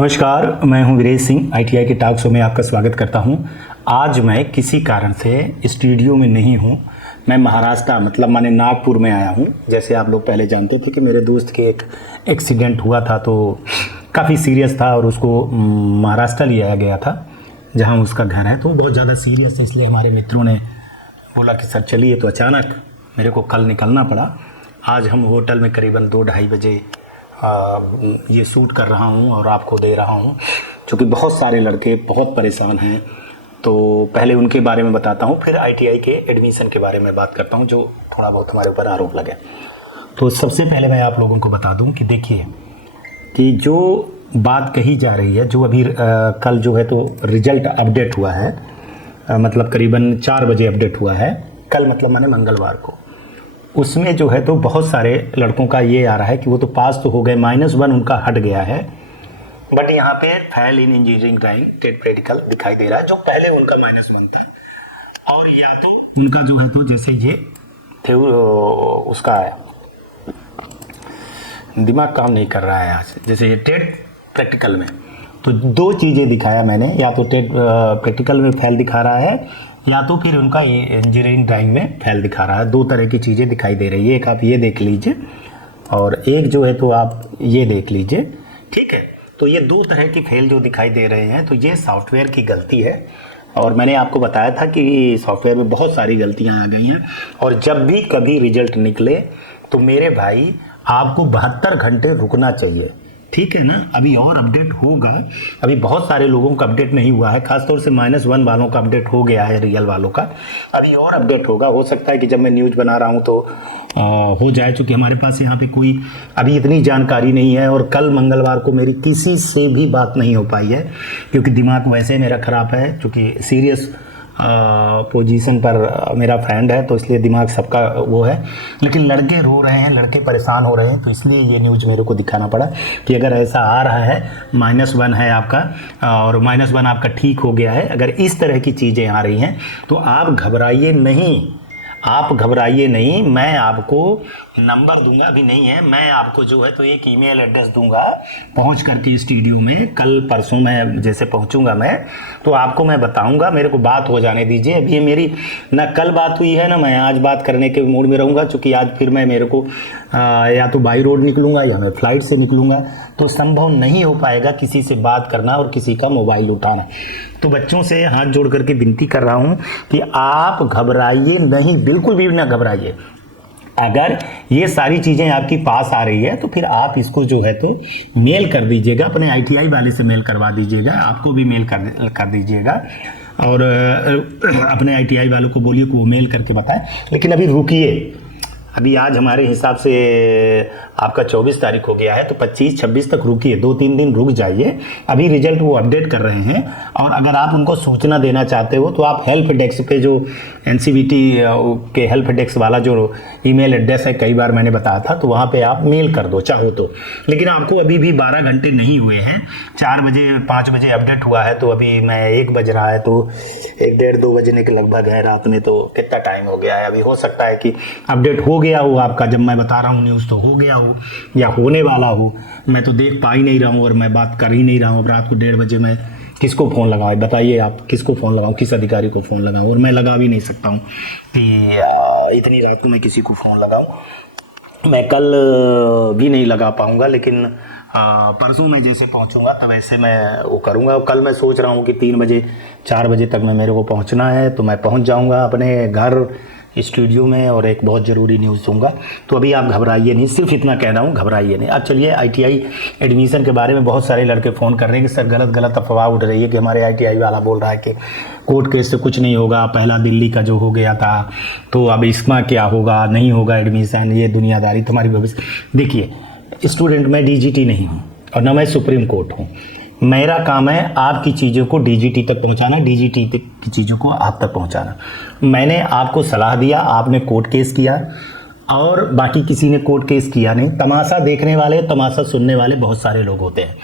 नमस्कार, मैं हूं वीरेश सिंह। आईटीआई के टॉक शो में आपका स्वागत करता हूं। आज मैं किसी कारण से स्टूडियो में नहीं हूं। मैं महाराष्ट्र मतलब माने नागपुर में आया हूं। जैसे आप लोग पहले जानते थे कि मेरे दोस्त के एक एक्सीडेंट हुआ था, तो काफ़ी सीरियस था और उसको महाराष्ट्र ले आया गया था जहां उसका घर है। तो बहुत ज़्यादा सीरियस है, इसलिए हमारे मित्रों ने बोला कि सर चलिए। तो अचानक मेरे को कल निकलना पड़ा। आज हम होटल में करीबन 2-2:30 बजे ये शूट कर रहा हूँ और आपको दे रहा हूँ, क्योंकि बहुत सारे लड़के बहुत परेशान हैं। तो पहले उनके बारे में बताता हूँ, फिर आईटीआई के एडमिशन के बारे में बात करता हूँ, जो थोड़ा बहुत हमारे ऊपर आरोप लगे। तो सबसे पहले मैं आप लोगों को बता दूँ कि देखिए कि जो बात कही जा रही है, जो अभी कल जो है तो रिजल्ट अपडेट हुआ है, मतलब करीबन 4 बजे अपडेट हुआ है कल, मतलब माने मंगलवार को। उसमें जो है तो बहुत सारे लड़कों का ये आ रहा है कि वो तो पास तो हो गए, -1 उनका हट गया है, बट यहाँ पे फेल इन इंजीनियरिंग ड्राइंग टेट प्रैक्टिकल दिखाई दे रहा है, जो पहले उनका -1 था। और या तो उनका जो है तो जैसे ये थे उसका दिमाग काम नहीं कर रहा है आज, जैसे ये टेट प्रैक्टिकल में तो 2 चीज़ें दिखाया मैंने, या तो टेट प्रैक्टिकल में फेल दिखा रहा है, या तो फिर उनका इंजीनियरिंग ड्राइंग में फेल दिखा रहा है। 2 तरह की चीज़ें दिखाई दे रही है। एक आप ये देख लीजिए और एक जो है तो आप ये देख लीजिए, ठीक है। तो ये 2 तरह की फेल जो दिखाई दे रहे हैं, तो ये सॉफ्टवेयर की गलती है। और मैंने आपको बताया था कि सॉफ्टवेयर में बहुत सारी गलतियाँ आ गई हैं, और जब भी कभी रिजल्ट निकले तो मेरे भाई आपको 72 घंटे रुकना चाहिए, ठीक है ना। अभी और अपडेट होगा, अभी बहुत सारे लोगों का अपडेट नहीं हुआ है, खासतौर से -1 वालों का अपडेट हो गया है, रियल वालों का। अभी और अपडेट होगा, हो सकता है कि जब मैं न्यूज़ बना रहा हूं तो हो जाए, चूँकि हमारे पास यहाँ पे कोई अभी इतनी जानकारी नहीं है। और कल मंगलवार को मेरी किसी से भी बात नहीं हो पाई है, क्योंकि दिमाग वैसे मेरा ख़राब है, क्योंकि सीरियस पोजीशन पर मेरा फ्रेंड है, तो इसलिए दिमाग सबका वो है। लेकिन लड़के रो रहे हैं, लड़के परेशान हो रहे हैं, तो इसलिए ये न्यूज़ मेरे को दिखाना पड़ा कि अगर ऐसा आ रहा है, -1 है आपका और -1 आपका ठीक हो गया है, अगर इस तरह की चीज़ें आ रही हैं तो आप घबराइए नहीं, आप घबराइए नहीं। मैं आपको नंबर दूंगा, अभी नहीं है, मैं आपको जो है तो एक ईमेल एड्रेस दूंगा पहुंच करके स्टूडियो में। कल परसों मैं जैसे पहुंचूंगा मैं, तो आपको मैं बताऊंगा। मेरे को बात हो जाने दीजिए। अभी ये मेरी ना कल बात हुई है ना मैं आज बात करने के मूड में रहूँगा, क्योंकि आज फिर मैं मेरे को या तो बाई रोड निकलूँगा या मैं फ्लाइट से निकलूँगा, तो संभव नहीं हो पाएगा किसी से बात करना और किसी का मोबाइल उठाना। तो बच्चों से हाथ जोड़ करके विनती कर रहा हूँ कि आप घबराइए नहीं, बिल्कुल भी ना घबराइए। अगर ये सारी चीज़ें आपकी पास आ रही है तो फिर आप इसको जो है तो मेल कर दीजिएगा, अपने आईटीआई वाले से मेल करवा दीजिएगा, आपको भी मेल कर दीजिएगा, और अपने आईटीआई वालों को बोलिए कि वो मेल करके बताएं। लेकिन अभी रुकिए, अभी आज हमारे हिसाब से आपका 24 तारीख हो गया है, तो 25-26 तक रुकिए, 2-3 दिन रुक जाइए। अभी रिजल्ट वो अपडेट कर रहे हैं, और अगर आप उनको सूचना देना चाहते हो तो आप हेल्प डेस्क पे, जो एनसीवीटी के हेल्प डेस्क वाला जो ईमेल एड्रेस है, कई बार मैंने बताया था, तो वहाँ पे आप मेल कर दो चाहो तो। लेकिन आपको अभी भी 12 घंटे नहीं हुए हैं, 4 बजे 5 बजे अपडेट हुआ है, तो अभी मैं 1 बज रहा है, तो 1-1:30-2 बजने के लगभग है रात में, तो कितना टाइम हो गया है। अभी हो सकता है कि अपडेट हो गया हो आपका, जब मैं बता रहा हूँ न्यूज़ तो हो गया हो या होने वाला हो। मैं तो देख पा ही नहीं रहा हूँ और मैं बात कर ही नहीं रहा हूँ। अब रात को 1:30 बजे मैं किसको फ़ोन लगाऊँ, बताइए आप, किसको फ़ोन लगाऊँ, किस अधिकारी को फ़ोन लगाऊँ? और मैं लगा भी नहीं सकता हूँ कि इतनी रात को मैं किसी को फ़ोन लगाऊँ। मैं कल भी नहीं लगा पाऊँगा, लेकिन परसों मैं जैसे पहुँचूँगा तो वैसे मैं वो करूँगा। कल मैं सोच रहा हूँ कि 3 बजे 4 बजे तक मैं मेरे को पहुँचना है, तो मैं पहुँच जाऊँगा अपने घर स्टूडियो में और एक बहुत ज़रूरी न्यूज़ दूंगा। तो अभी आप घबराइए नहीं, सिर्फ इतना कह रहा हूँ, घबराइए नहीं। अब चलिए, आईटीआई एडमिशन के बारे में बहुत सारे लड़के फ़ोन कर रहे हैं कि सर गलत अफवाह उठ रही है कि हमारे आईटीआई वाला बोल रहा है कि कोर्ट केस से कुछ नहीं होगा, पहला दिल्ली का जो हो गया था, तो अब इसमें क्या होगा, नहीं होगा एडमिशन, ये दुनियादारी तुम्हारी भविष्य। देखिए स्टूडेंट, मैं डीजीटी नहीं हूँ और न मैं सुप्रीम कोर्ट हूँ। मेरा काम है आपकी चीज़ों को डीजीटी तक पहुंचाना, डीजीटी की चीज़ों को आप तक पहुंचाना। मैंने आपको सलाह दिया, आपने कोर्ट केस किया, और बाकी किसी ने कोर्ट केस किया नहीं। तमाशा देखने वाले, तमाशा सुनने वाले बहुत सारे लोग होते हैं।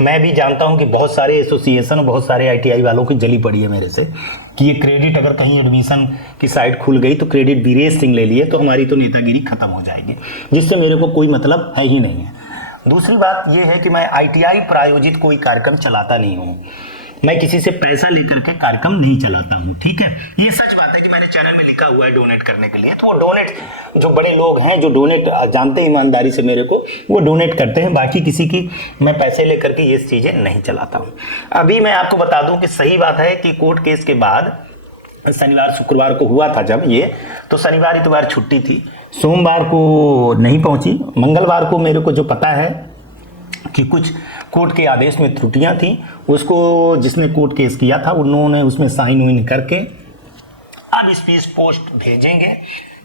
मैं भी जानता हूं कि बहुत सारे एसोसिएशन और बहुत सारे आईटीआई वालों की जली पड़ी है मेरे से कि ये क्रेडिट, अगर कहीं एडमिशन की साइट खुल गई तो क्रेडिट वीरेश सिंह ले लिए तो हमारी तो नेतागिरी खत्म हो जाएगी, जिससे मेरे को कोई मतलब है ही नहीं है। दूसरी बात यह है कि मैं ITI प्रायोजित कोई कार्यक्रम चलाता नहीं हूँ, मैं किसी से पैसा लेकर के कार्यक्रम नहीं चलाता हूँ, ठीक है। ये सच बात है कि मेरे चैनल में लिखा हुआ है डोनेट करने के लिए, तो वो डोनेट, जो बड़े लोग हैं जो डोनेट जानते हैं ईमानदारी से मेरे को, वो डोनेट करते हैं, बाकी किसी की मैं पैसे लेकर के ये चीज़ें नहीं चलाता हूँ। अभी मैं आपको बता दूँ कि सही बात है कि कोर्ट केस के बाद शनिवार शुक्रवार को हुआ था जब ये, तो शनिवार इतवार छुट्टी थी, सोमवार को नहीं पहुँची, मंगलवार को मेरे को जो पता है कि कुछ कोर्ट के आदेश में त्रुटियां थी, उसको जिसने कोर्ट केस किया था उन्होंने उसमें साइन वाइन करके अब स्पीड पोस्ट भेजेंगे,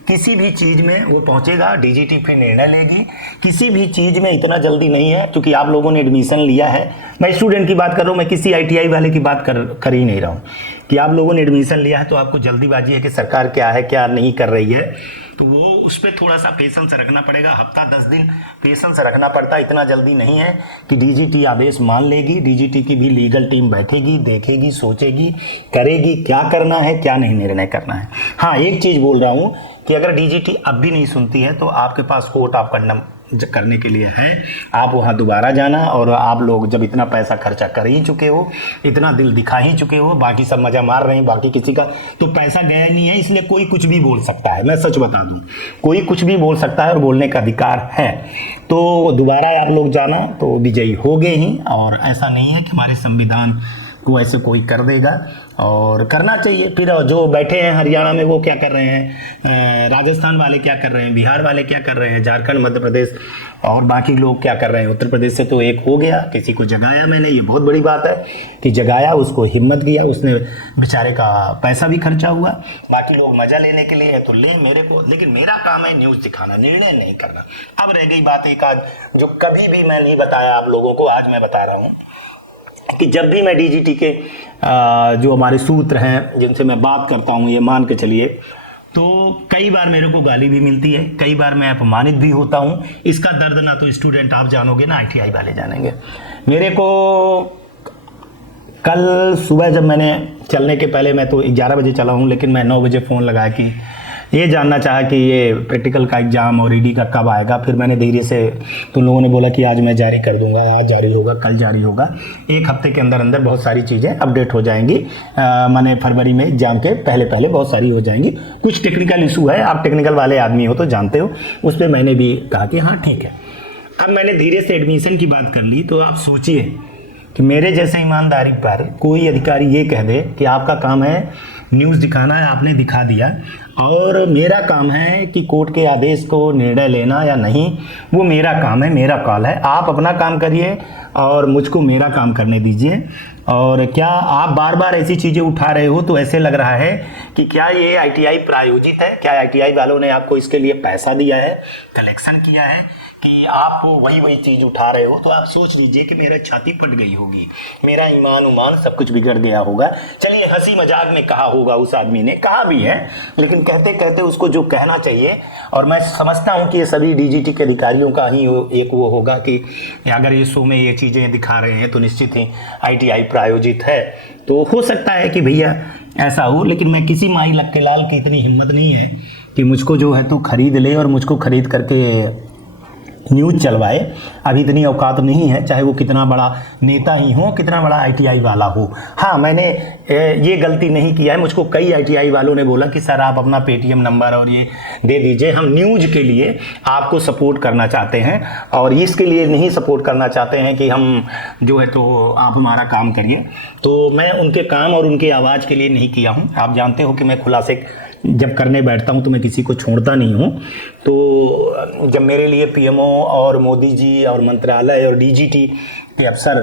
किसी भी चीज़ में वो पहुंचेगा, DGT फिर निर्णय लेगी। किसी भी चीज़ में इतना जल्दी नहीं है, क्योंकि आप लोगों ने एडमिशन लिया है, मैं स्टूडेंट की बात कर रहा हूँ, मैं किसी ITI वाले की बात कर ही नहीं रहा हूँ, कि आप लोगों ने एडमिशन लिया है तो आपको जल्दीबाजी है कि सरकार क्या है क्या नहीं कर रही है, तो वो उस पर थोड़ा सा पेशेंस रखना पड़ेगा, हफ्ता 10 दिन पेशेंस रखना पड़ता है। इतना जल्दी नहीं है कि DGT आदेश मान लेगी, DGT की भी लीगल टीम बैठेगी, देखेगी, सोचेगी, करेगी क्या करना है क्या नहीं निर्णय करना है। हाँ, एक चीज़ बोल रहा हूँ कि अगर DGT अब भी नहीं सुनती है तो आपके पास कोर्ट ऑफ कंडम करने के लिए है, आप वहाँ दोबारा जाना, और आप लोग जब इतना पैसा खर्चा कर ही चुके हो, इतना दिल दिखा ही चुके हो, बाकी सब मज़ा मार रहे हैं, बाकी किसी का तो पैसा गया नहीं है, इसलिए कोई कुछ भी बोल सकता है। मैं सच बता दूं, कोई कुछ भी बोल सकता है और बोलने का अधिकार है, तो दोबारा आप लोग जाना तो विजयी होगे ही, और ऐसा नहीं है कि हमारे संविधान को ऐसे कोई कर देगा, और करना चाहिए। फिर जो बैठे हैं हरियाणा में वो क्या कर रहे हैं, राजस्थान वाले क्या कर रहे हैं, बिहार वाले क्या कर रहे हैं, झारखंड, मध्य प्रदेश और बाकी लोग क्या कर रहे हैं। उत्तर प्रदेश से तो एक हो गया, किसी को जगाया मैंने, ये बहुत बड़ी बात है कि जगाया, उसको हिम्मत दिया, उसने बेचारे का पैसा भी खर्चा हुआ। बाकी लोग मजा लेने के लिए है तो ले मेरे को, लेकिन मेरा काम है न्यूज़ दिखाना, निर्णय नहीं करना। अब रह गई बात एक आज जो कभी भी मैं नहीं बताया आप लोगों को, आज मैं बता रहा हूँ कि जब भी मैं DGT के जो हमारे सूत्र हैं जिनसे मैं बात करता हूँ, ये मान के चलिए, तो कई बार मेरे को गाली भी मिलती है, कई बार मैं अपमानित भी होता हूँ। इसका दर्द ना तो स्टूडेंट आप जानोगे ना ITI वाले जानेंगे। मेरे को कल सुबह जब मैंने चलने के पहले, मैं तो 11 बजे चला हूँ, लेकिन मैं 9 बजे फ़ोन लगाया कि ये जानना चाहा कि ये प्रैक्टिकल का एग्ज़ाम और ED का कब आएगा। फिर मैंने धीरे से, तो लोगों ने बोला कि आज मैं जारी कर दूंगा, आज जारी होगा, कल जारी होगा, एक हफ्ते के अंदर अंदर बहुत सारी चीज़ें अपडेट हो जाएंगी। मैंने फरवरी में एग्ज़ाम के पहले पहले बहुत सारी हो जाएंगी। कुछ टेक्निकल इशू है, आप टेक्निकल वाले आदमी हो तो जानते हो, उस पर मैंने भी कहा कि हाँ ठीक है। अब मैंने धीरे से एडमिशन की बात कर ली, तो आप सोचिए कि मेरे जैसे ईमानदारी पर कोई अधिकारी ये कह दे कि आपका काम है न्यूज़ दिखाना है, आपने दिखा दिया, और मेरा काम है कि कोर्ट के आदेश को निर्णय लेना या नहीं, वो मेरा काम है, मेरा कॉल है। आप अपना काम करिए और मुझको मेरा काम करने दीजिए। और क्या आप बार बार ऐसी चीज़ें उठा रहे हो तो ऐसे लग रहा है कि क्या ये ITI प्रायोजित है, क्या ITI वालों ने आपको इसके लिए पैसा दिया है, कलेक्शन किया है, कि आप वही चीज़ उठा रहे हो। तो आप सोच लीजिए कि मेरा छाती फट गई होगी, मेरा ईमान उमान सब कुछ बिगड़ गया होगा। चलिए हंसी मजाक में कहा होगा, उस आदमी ने कहा भी है, लेकिन कहते कहते उसको जो कहना चाहिए, और मैं समझता हूँ कि ये सभी DGT के अधिकारियों का ही एक वो होगा कि अगर ये शो में ये चीज़ें दिखा रहे हैं तो निश्चित ही ITI प्रायोजित है। तो हो सकता है कि भैया ऐसा हो, लेकिन मैं किसी माई लक्के लाल की इतनी हिम्मत नहीं है कि मुझको जो है तो खरीद ले और मुझको खरीद करके न्यूज़ चलवाए। अभी इतनी औकात नहीं है, चाहे वो कितना बड़ा नेता ही हो, कितना बड़ा ITI वाला हो। हाँ, मैंने ये गलती नहीं किया है। मुझको कई ITI वालों ने बोला कि सर आप अपना पेटीएम नंबर और ये दे दीजिए, हम न्यूज़ के लिए आपको सपोर्ट करना चाहते हैं, और इसके लिए नहीं सपोर्ट करना चाहते हैं कि हम जो है तो आप हमारा काम करिए। तो मैं उनके काम और उनके आवाज़ के लिए नहीं किया हूँ। आप जानते हो कि मैं खुलासे जब करने बैठता हूं तो मैं किसी को छोड़ता नहीं हूं। तो जब मेरे लिए PMO और मोदी जी और मंत्रालय और DGT के अफसर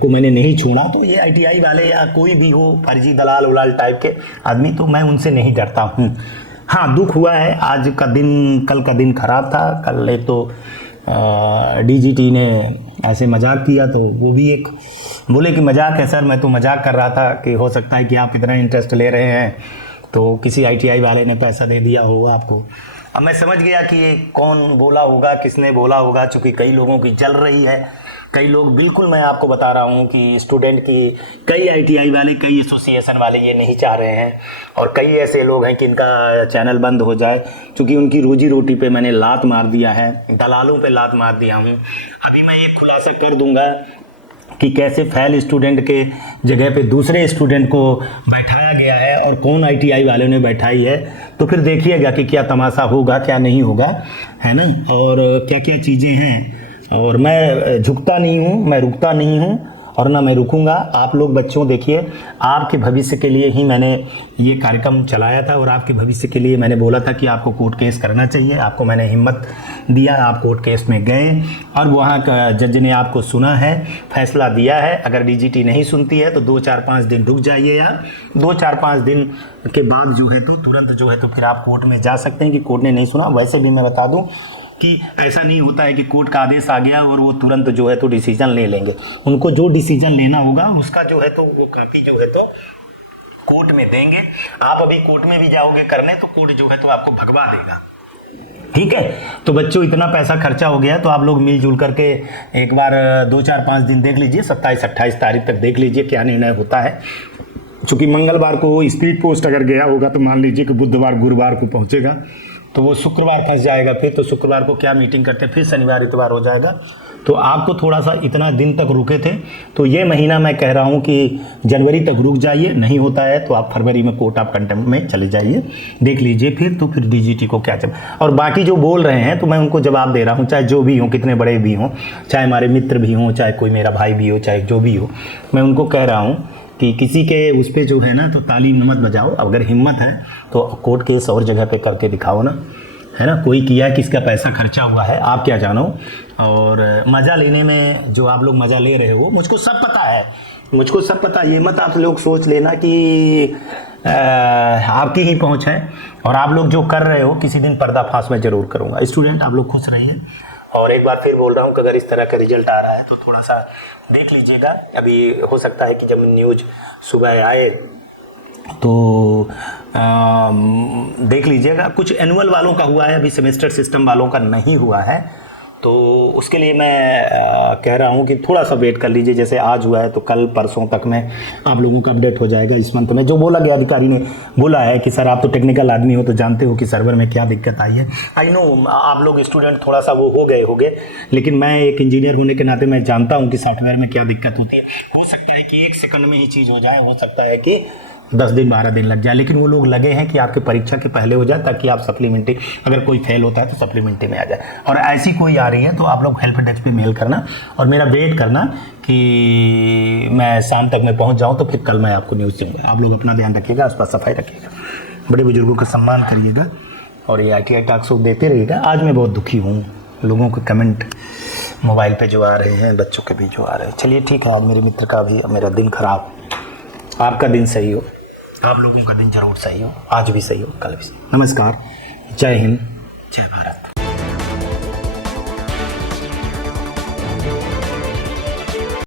को मैंने नहीं छोड़ा, तो ये ITI वाले या कोई भी हो फर्जी दलाल उलाल टाइप के आदमी, तो मैं उनसे नहीं डरता हूं। हाँ, दुख हुआ है, आज का दिन, कल का दिन खराब था। कल एक तो DGT ने ऐसे मजाक किया, तो वो भी एक बोले कि मजाक है सर, मैं तो मजाक कर रहा था कि हो सकता है कि आप इतना इंटरेस्ट ले रहे हैं तो किसी ITI वाले ने पैसा दे दिया हो आपको। अब मैं समझ गया कि ये कौन बोला होगा, किसने बोला होगा, चूँकि कई लोगों की जल रही है कई लोग, बिल्कुल मैं आपको बता रहा हूँ कि स्टूडेंट की कई ITI वाले, कई एसोसिएशन वाले ये नहीं चाह रहे हैं, और कई ऐसे लोग हैं कि इनका चैनल बंद हो जाए, क्योंकि उनकी रोजी रोटी पे मैंने लात मार दिया है, दलालों पे लात मार दिया हूँ। अभी मैं ये खुलासा कर दूंगा कि कैसे फेल स्टूडेंट के जगह पे दूसरे स्टूडेंट को बैठाया गया है और कौन ITI वाले ने बैठाई है, तो फिर देखिएगा कि क्या तमाशा होगा, क्या नहीं होगा, है ना, और क्या क्या चीज़ें हैं। और मैं झुकता नहीं हूँ, मैं रुकता नहीं हूँ, और ना मैं रुकूंगा। आप लोग बच्चों देखिए, आपके भविष्य के लिए ही मैंने ये कार्यक्रम चलाया था, और आपके भविष्य के लिए मैंने बोला था कि आपको कोर्ट केस करना चाहिए। आपको मैंने हिम्मत दिया, आप कोर्ट केस में गए, और वहाँ का जज ने आपको सुना है, फैसला दिया है। अगर DGT नहीं सुनती है तो 2-4-5 दिन रुक जाइए, या 2-4-5 दिन के बाद जो है तो तुरंत जो है तो फिर आप कोर्ट में जा सकते हैं कि कोर्ट ने नहीं सुना। वैसे भी मैं बता दूं कि ऐसा नहीं होता है कि कोर्ट का आदेश आ गया और वो तुरंत जो है तो डिसीजन ले लेंगे। उनको जो डिसीजन लेना होगा उसका जो है तो वो कॉपी जो है तो कोर्ट में देंगे। आप अभी कोर्ट में भी जाओगे करने तो कोर्ट जो है तो आपको भगवा देगा, ठीक है। तो बच्चों, इतना पैसा खर्चा हो गया, तो आप लोग मिलजुल करके एक बार 2-4-5 दिन देख लीजिए, 27-28 तारीख तक देख लीजिए क्या निर्णय होता है। चूँकि मंगलवार को स्पीड पोस्ट अगर गया होगा तो मान लीजिए कि बुधवार गुरुवार को पहुँचेगा, तो वो शुक्रवार फंस जाएगा, फिर तो शुक्रवार को क्या मीटिंग करते, फिर शनिवार इतवार हो जाएगा। तो आपको थोड़ा सा इतना दिन तक रुके थे, तो ये महीना मैं कह रहा हूँ कि जनवरी तक रुक जाइए। नहीं होता है तो आप फरवरी में कोर्ट ऑफ कंटेम्प्ट में चले जाइए, देख लीजिए फिर तो फिर DGT को क्या चल। और बाकी जो बोल रहे हैं तो मैं उनको जवाब दे रहा हूँ, चाहे जो भी हों, कितने बड़े भी हों, चाहे हमारे मित्र भी हों, चाहे कोई मेरा भाई भी हो, चाहे जो भी हो, मैं उनको कह रहा हूँ कि किसी के उस पर जो है ना तो ताली मत बजाओ। अगर हिम्मत है तो कोर्ट केस और जगह पे करके दिखाओ ना, है ना। कोई किया, किसका पैसा खर्चा हुआ है, आप क्या जानो। और मज़ा लेने में जो आप लोग मज़ा ले रहे हो, मुझको सब पता है, मुझको सब पता। ये मत आप लोग सोच लेना कि आपकी ही पहुंच है, और आप लोग जो कर रहे हो किसी दिन पर्दाफाश में ज़रूर करूँगा। स्टूडेंट, आप लोग खुश रहिए, और एक बार फिर बोल रहा हूँ कि अगर इस तरह का रिजल्ट आ रहा है तो थोड़ा सा देख लीजिएगा। अभी हो सकता है कि जब न्यूज़ सुबह आए तो देख लीजिएगा। कुछ एनुअल वालों का हुआ है, अभी सेमेस्टर सिस्टम वालों का नहीं हुआ है, तो उसके लिए मैं कह रहा हूँ कि थोड़ा सा वेट कर लीजिए। जैसे आज हुआ है तो कल परसों तक में आप लोगों का अपडेट हो जाएगा इस मंथ में। जो बोला गया, अधिकारी ने बोला है कि सर आप तो टेक्निकल आदमी हो तो जानते हो कि सर्वर में क्या दिक्कत आई है। आई नो आप लोग स्टूडेंट थोड़ा सा वो हो गए होंगे, लेकिन मैं एक इंजीनियर होने के नाते मैं जानता हूँ कि सॉफ्टवेयर में क्या दिक्कत होती है। हो सकता है कि 1 सेकंड में ही चीज़ हो जाए, हो सकता है कि 10 दिन 12 दिन लग जाए, लेकिन वो लोग लगे हैं कि आपके परीक्षा के पहले हो जाए, ताकि आप सप्लीमेंट्री, अगर कोई फेल होता है तो सप्लीमेंट्री में आ जाए। और ऐसी कोई आ रही है तो आप लोग हेल्प डेस्क पे मेल करना और मेरा वेट करना कि मैं शाम तक मैं पहुंच जाऊं, तो फिर कल मैं आपको न्यूज़ दूंगा। आप लोग अपना ध्यान रखिएगा, आसपास सफाई रखिएगा, बड़े बुजुर्गों का सम्मान करिएगा, और ये ITI टॉक शो देते रहिएगा। आज मैं बहुत दुखी हूँ, लोगों के कमेंट मोबाइल पे जो आ रहे हैं, बच्चों के भी जो आ रहे हैं। चलिए ठीक है, आज मेरे मित्र का भी मेरा दिन खराब, आपका दिन सही हो, आप लोगों का दिन जरूर सही हो, आज भी सही हो, कल भी सही। नमस्कार, जय हिंद, जय भारत।